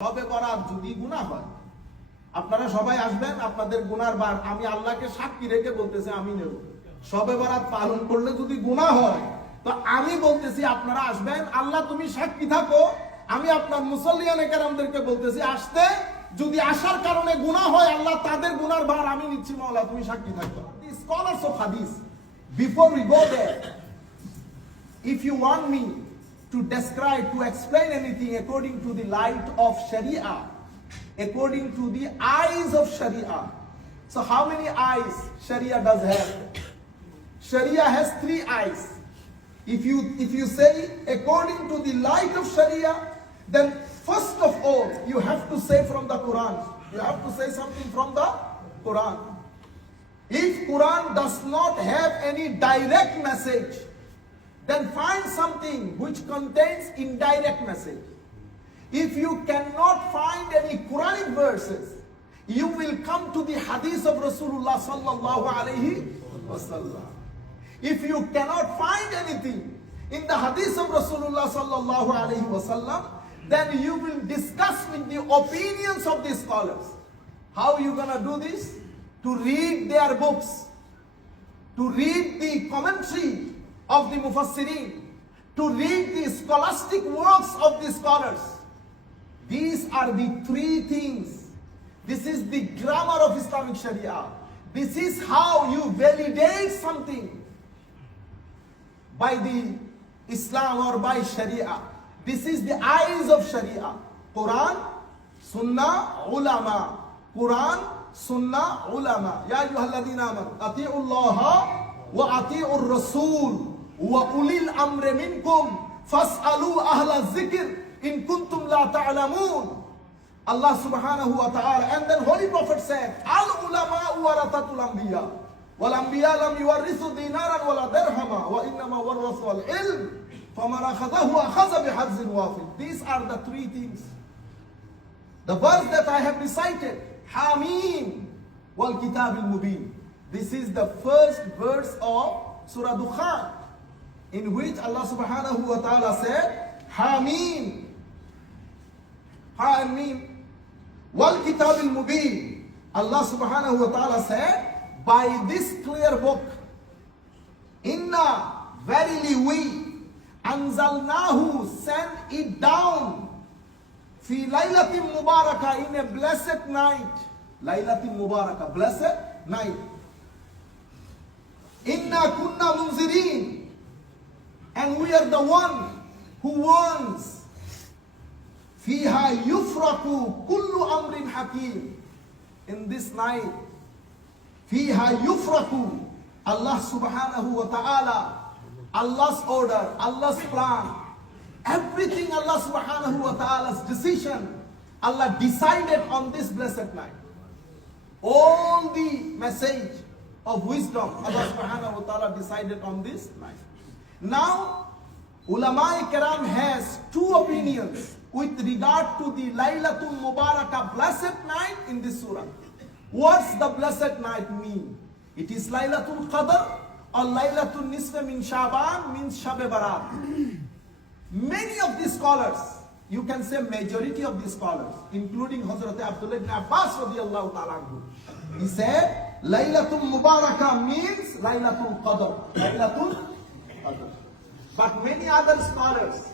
শবে বরাত যদি গুনাহ হয়, আপনারা সবাই আসবেন, আপনাদের গুনার বার আমি আল্লাহকে সাক্ষী রেখে বলতেছি আমি নেব। শবে বরাত পালন করলে যদি গুনাহ হয় তো আমি বলতেছি আপনারা আসবেন, আল্লাহ তুমি সাক্ষী থাকো। আমি আপনার মুসল্লিয়ানে কেরামদেরকে বলতেছি আসতে, যদি আসার কারণে গুনাহ হয় আল্লাহ তাদের গুনার ভার আমি নিচ্ছি, মাওলা তুমি সাক্ষী থাকো। The scholars of hadith, before we go there, if you want me to describe, to explain anything according to the light of Sharia, according to the eyes of Sharia. So how many eyes Sharia does have? Sharia has 3 eyes. If you say according to the light of Sharia, then first of all you have to say from the Quran. You have to say something from the Quran. If Quran does not have any direct message, then find something which contains indirect message. If you cannot find any Quranic verses, you will come to the hadith of Rasulullah sallallahu alaihi wasallam. If you cannot find anything in the hadith of Rasulullah sallallahu alaihi wasallam, then you will discuss with the opinions of the scholars. How are you gonna do this? To read their books, to read the commentary of the Mufassirin, to read the scholastic works of the scholars. These are the 3 things. This is the grammar of Islamic Sharia. This is how you validate something by the Islam or by Sharia. This is the eyes of Sharia. Quran, Sunnah, Ulama. Quran, Sunnah, Ulama. Ya ayyuhalladhina amanu ati'u Allah wa ati'u ar-rasul wa ulil amri minkum fas'alu ahla dhikr in kuntum la ta'lamun. Allah subhanahu wa ta'ala, and then Holy Prophet said, al ulama warathatul anbiya wal anbiya lam yuwarrithu dinaran wala dirhama wa innama warathu al ilm faman akhadahu akhadha bihadzin wafid. These are the 3 things. The verse that I have recited, Hamim wal kitab al mubin, this is the first verse of Surah Dukhan, in which Allah subhanahu wa ta'ala said, Hamim, Hamim, wal kitab al mubin. Allah subhanahu wa ta'ala said, by this clear book, inna, verily we, anzalnahu, send it down, fi laylatin mubarakah, in a blessed night. Laylatin mubarakah, blessed night. Inna kunna munzirin, and we are the one who warns. Fiha yufraku kullu amrin hakim. In this night, fiha yufraku, Allah subhanahu wa ta'ala, Allah's order, Allah's plan, everything Allah subhanahu wa ta'ala's decision, Allah decided on this blessed night. All the message of wisdom, Allah subhanahu wa ta'ala decided on this night. Now, Ulama Kiram has 2 opinions with regard to the Laylatul Mubarakah, blessed night in this surah. What's the blessed night mean? It is Laylatul Qadr or Laylatul Nisfa min Shaban, means Shabe Barat. Many of these scholars, you can say majority of these scholars, including Hazrat Abdullah ibn Abbas radiyallahu ta'ala anhu, he said Laylatul Mubarakah means Laylatul Qadr, Laylatul Qadr. But many other scholars,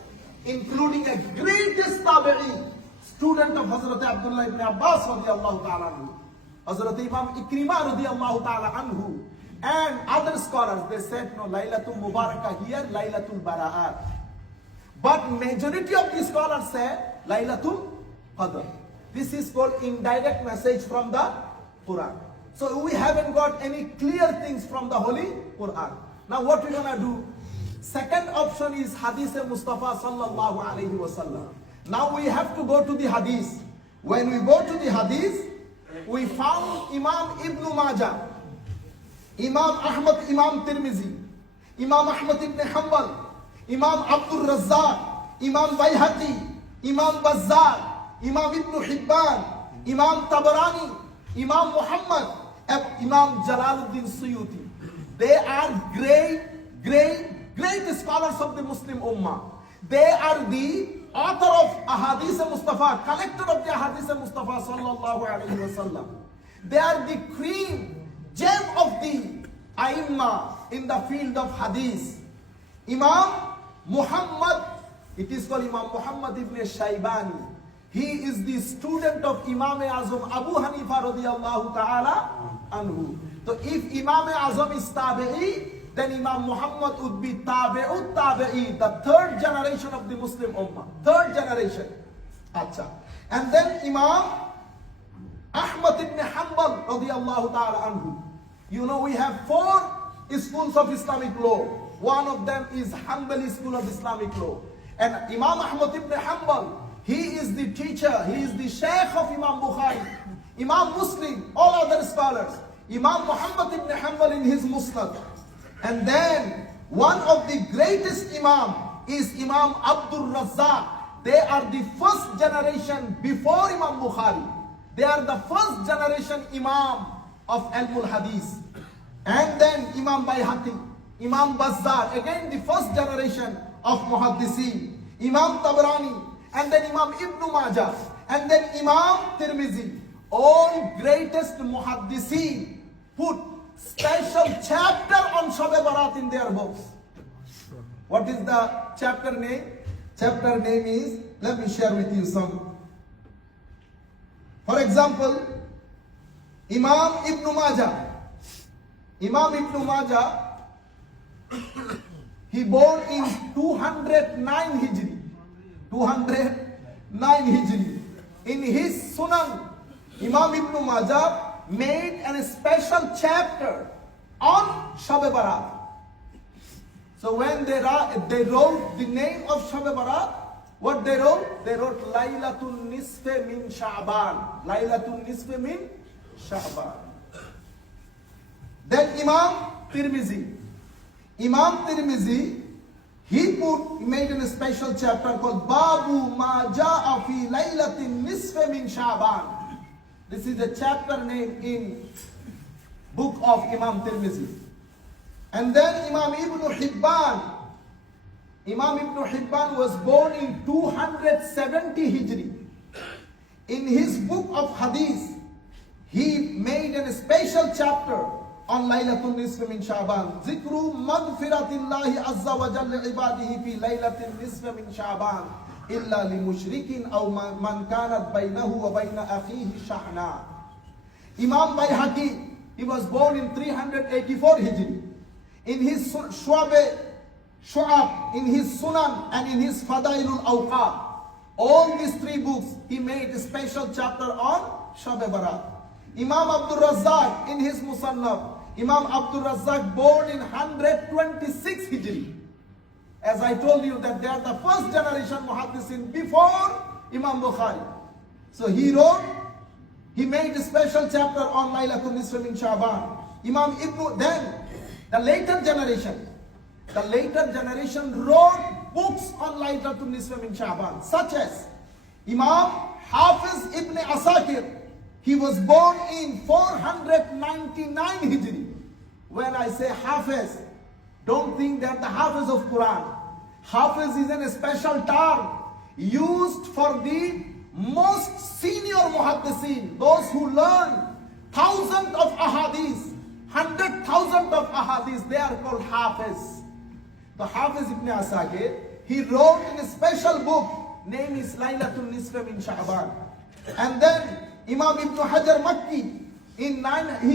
including a greatest tabi'i, student of Hazrat Abdullah ibn Abbas radiyallahu ta'ala anhu, Hazrat Imam Ikrimah radiyallahu ta'ala anhu, and other scholars, they said no, Laylatul Mubarakah here, Laylatul Bara'at. But majority of the scholars say Laylatul Qadr. This is called indirect message from the Quran. So we haven't got any clear things from the Holy Quran. Now what we're gonna do? Second option is Hadith Mustafa sallallahu alaihi wasallam. Now we have to go to the Hadith. When we go to the Hadith, we found Imam Ibn Majah, Imam Ahmad, Imam Tirmizi, Imam Ahmad ibn Hanbal, Imam Abdul Razzaq, Imam Bayhaqi, Imam Bazzar, Imam Ibn Hibban, Imam Tabarani, Imam Muhammad, Imam Jalaluddin Suyuti. They are great scholars of the Muslim Ummah. They are the author of Ahadith Mustafa, collector of the Ahadith Mustafa sallallahu alayhi wa sallam. They are the cream, gem of the Aimma in the field of Hadith. Imam Muhammad, it is called Imam Muhammad ibn Shaybani. He is the student of Imam Azam Abu Hanifa radiyallahu ta'ala anhu. So if Imam Azam is Tabi'i, then Imam Muhammad would be Tabi'ut Tabi'i, the third generation of the Muslim Ummah. Third generation. Acha. And then Imam Ahmad ibn Hanbal radiyallahu ta'ala anhu. You know, we have 4 schools of Islamic law. One of them is Hanbali school of Islamic law. And Imam Ahmad ibn Hanbal, he is the teacher, he is the Shaykh of Imam Bukhari, Imam Muslim, all other scholars. Imam Muhammad ibn Hanbal in his Musnad. And then one of the greatest Imam is Imam Abdul Razzaq. They are the first generation before Imam Bukhari. They are the first generation Imam of Ilmul Hadith. And then Imam Bayhaqi, Imam Bazzar, again the first generation of Muhaddithin, Imam Tabrani, and then Imam Ibn Majah, and then Imam Tirmizi. All greatest Muhaddithin put special chapter on Shab-e Barat in their books. What is the chapter name? Chapter name is, let me share with you some. For example, Imam Ibn Majah. Imam Ibn Majah, he born in 209 Hijri. 209 Hijri. In his Sunan, Imam Ibn Majah made a special chapter on Shab-e Barat. So when they wrote the name of Shab-e Barat, what they wrote? They wrote Laylatul Nisfe min Sha'ban. Laylatul Nisfe min Sha'ban. Then Imam Tirmizi. Imam Tirmizi, he made a special chapter called Babu Ma Ja'a Fi Laylatin Nisfe min Sha'ban. This is the chapter name in book of Imam Tirmizi. And then Imam Ibn Hibban. Imam Ibn Hibban was born in 270 Hijri. In his book of Hadith, he made a special chapter on Laylatul Nisf min Sha'ban. Zikru maghfiratillahi azza wa jalla ibadihi fi Laylatul Nisf min Sha'ban. Illa li mushrikin aw man kanat baynahu wa bayna akhihi shahna. Imam Bayhaqi, he was born in 384 Hijri. In his Shu'ab, in his Sunan, and in his Fadailul Awqat, all these 3 books, he made a special chapter on Shab-e Barat. Imam Abdul Razzaq, in his Musannaf, Imam Abdul Razzaq born in 126 Hijri. As I told you that they are the first generation Muhaddithin before Imam Bukhari. So he made a special chapter on Laylatul Nisf min Sha'ban. Imam Ibn, then the later generation wrote books on Laylatul Nisf min Sha'ban, such as Imam Hafiz Ibn Asakir. He was born in 499 Hijri. When I say Hafiz, don't think that the Hafiz of Quran. Hafiz is a special term used for the most senior Muhaddithin, those who learn thousands of ahadith, 100,000 of ahadith, they are called Hafiz. The Hafiz Ibn Asakir, he wrote in a special book, name is Laylatul Nisf min Sha'ban. And then Imam Ibn Hajar Makki, he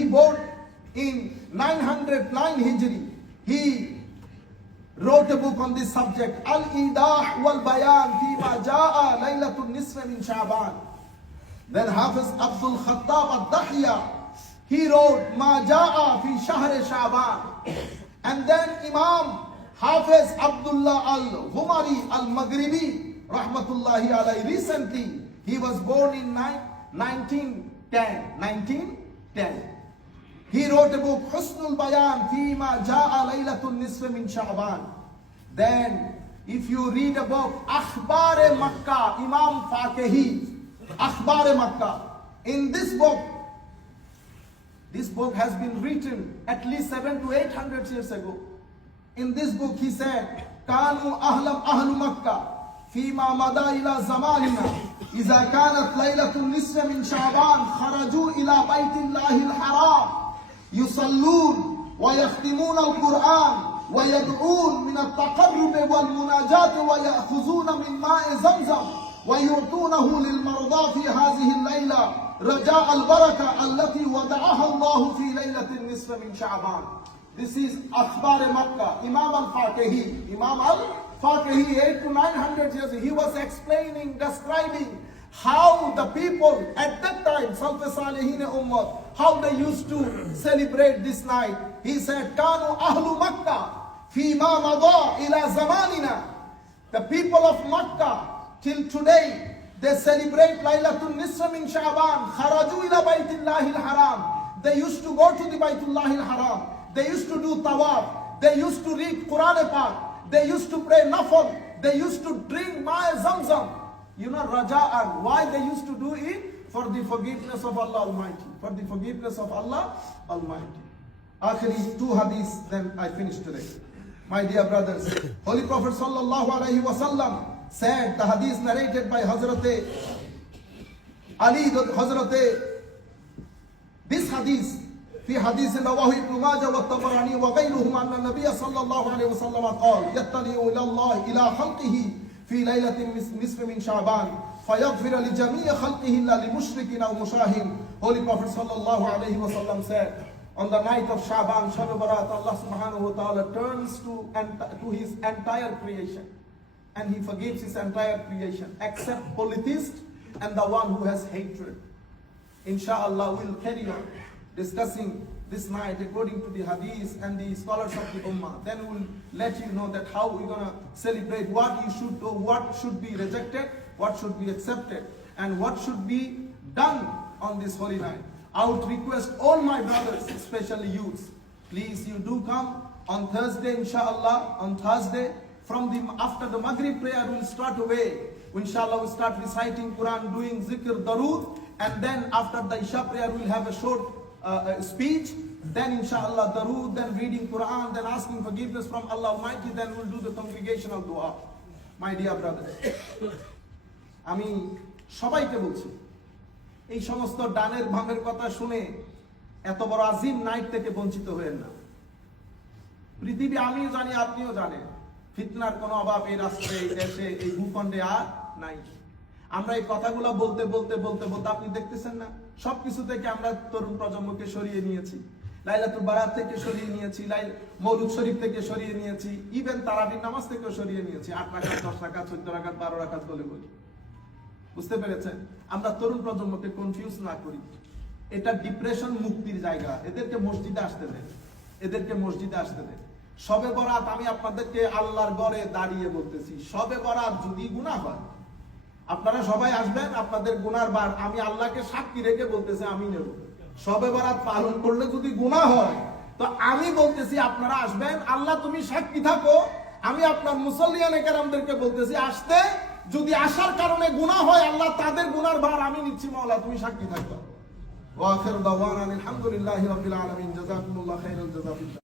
born in 909 Hijri. He wrote a book on this subject, Al-Idah wal-Bayan Fima Ja'a Laylatul Nisf min Sha'ban. Then Hafiz Abdul Khattab al-Dahya, he wrote Ma Ja'a Fi Shahr Sha'ban. And then Imam Hafiz Abdullah al-Humari al-Maghribi, Rahmatullahi alayhi, recently, he was born in 1910. He wrote a book, Husnul Bayan Fima Ja'a Laylatul Nisf min Sha'ban. Then, if you read a book, Akhbar-e Makkah, Imam Faqihi, Akhbar-e Makkah. In this book has been written at least 700 to 800 years ago. In this book he said, Kanu ahlu Makkah, فيما مضى إلى زماننا إذا كانت ليلة النصف من شعبان خرجوا إلى بيت الله الحرام يصلون ويختمون القرآن ويدعون من التقرب والمناجاة ويأخذون من ماء زمزم ويعطونه للمرضى في هذه الليلة رجاء البركة التي وضعها الله في ليلة النصف من شعبان. This is Akhbar Makkah, Imam al-Faqihi. Imam al-Faqihi, 800 to 900 years, he was explaining, describing how the people at that time, Salaf Salihin Ummah, how they used to celebrate this night. He said, Kanu Ahlu Makkah, Fima Mada ila Zamanina. The people of Makkah, till today, they celebrate Laylatul Nisfa min Sha'ban, Kharaju ila Baytillahi al-Haram. They used to go to the Baytullahi al-Haram. They used to do tawaf. They used to read Quran Pak. They used to pray nafal. They used to drink Ma'a Zamzam. You know, Raja'an. Why they used to do it? For the forgiveness of Allah Almighty. For the forgiveness of Allah Almighty. Akhiri, 2 hadiths, then I finish today. My dear brothers, Holy Prophet Sallallahu Alaihi Wasallam said, the hadith narrated by Hazrat Ali, this hadith, في حديث رواه ابن ماجه والطبراني وغيرهما أن النبي صلى الله عليه وسلم قال يطلع إلى الله إلى خلقه في ليلة نصف من شعبان فيغفر لجميع خلقه إلا لمشرك أو مشاهد. Holy Prophet صلى الله عليه وسلم said, on the night of Shaban, Shab Barat, Allah subhanahu wa ta'ala turns to his entire creation and he forgives his entire creation except polytheist and the one who has hatred. Inshallah, we'll carry on discussing this night according to the hadith and the scholars of the ummah. Then we'll let you know that how we're going to celebrate, what you should do, what should be rejected, what should be accepted, and what should be done on this holy night. I would request all my brothers, especially youths, please you do come on Thursday, inshallah. On Thursday, after the Maghrib prayer, we'll start away. Inshallah, we'll start reciting Quran, doing zikr, darood, and then after the Isha prayer, we'll have a short speech, then inshallah darood, then reading Quran, then asking forgiveness from Allah Almighty, then we'll do the congregational dua. My dear brothers, আমি সবাইকে বলছি, এই সমস্ত ডানের ভামের কথা শুনে এত বড় আজিম night থেকে বঞ্চিত হয়েন না। পৃথিবী আমিও জানি, আপনিও জানেন, ফিতনার কোনো অভাব এই রাষ্ট্রে, এই দেশে, এই ভূখণ্ডে আর নাই। আমরা এই কথাগুলো বলতে বলতে আপনি দেখতেছেন না, সবকিছু থেকে আমরা তরুণ প্রজন্মকে সরিয়ে নিয়েছি, লাইলাতুল বারাত থেকে সরিয়ে নিয়েছি, মৌলুদ শরীফ থেকে সরিয়ে নিয়েছি, ইভেন তারাবির নামাজ থেকেও সরিয়ে নিয়েছি। 8 রাকাত, 10 রাকাত, 14 রাকাত, 12 রাকাত বলে বলি। বুঝতে পেরেছেন? আমরা তরুণ প্রজন্মকে কনফিউজ না করি। এটা ডিপ্রেশন মুক্তির জায়গা। এদেরকে মসজিদে আসতে দেন, এদেরকে মসজিদে আসতে দেন। শবে বরাত আমি আপনাদেরকে আল্লাহর ঘরে দাঁড়িয়ে বলতেছি, শবে বরাত যদি গুনাহ হয়, আপনারা সবাই আসবেন, আপনাদের গুনার বার আমি আল্লাহকে সাক্ষী রেখে বলতেছি আমি নেব। শবে বরাত পালন করলে যদি গুনাহ হয়, তো আমি বলতেছি আপনারা আসবেন, আল্লাহ তুমি সাক্ষী থাকো, আমি আপনার মুসল্লিয়ানে কেরামদেরকে বলতেছি আসতে, যদি আসার কারণে গুনাহ হয়, আল্লাহ তাদের গুনার ভার আমি নিচ্ছি, মাওলা তুমি সাক্ষী থাকো। ওয়া আখিরু দাওয়ানা আলহামদুলিল্লাহি রাব্বিল আলামিন। জাযাকুমুল্লাহু খাইরাল জাযা।